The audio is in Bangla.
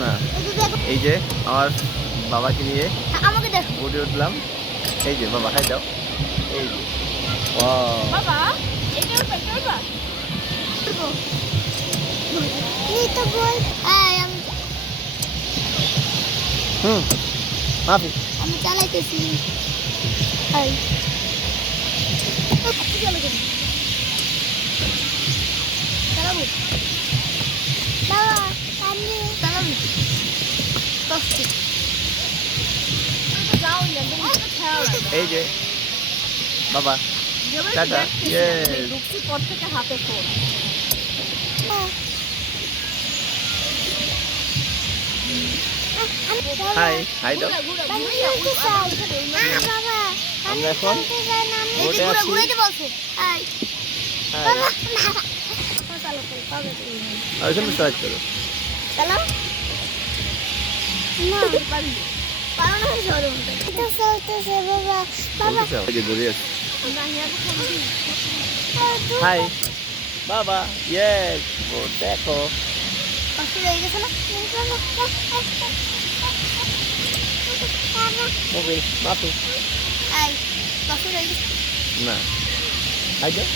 না এই যে আমার বাবাকে নিয়ে আমাকে দেখো উঠে উঠলাম। এই যে বাবা হাই দাও। এই যে বাবা এটা পেট্রোল এই তো বল আমি মাফি আমি চালাইতেছি হাই চালাবো বাবা পানি চালাবো কষ্ট যাও না তুমি তো খেয়াল রাখো এই যে বাবা টাটা ইয়েস লুকসি পর থেকে হাতে ফোন হাই হাই দাও। আমরা এখন বোটে আছি। আর এখানে সার্চ করো। এই যে ঘুরে আসি। হাই বাবা ইয়েস বোট দেখো। মোবিল মাফি না হাই দাও।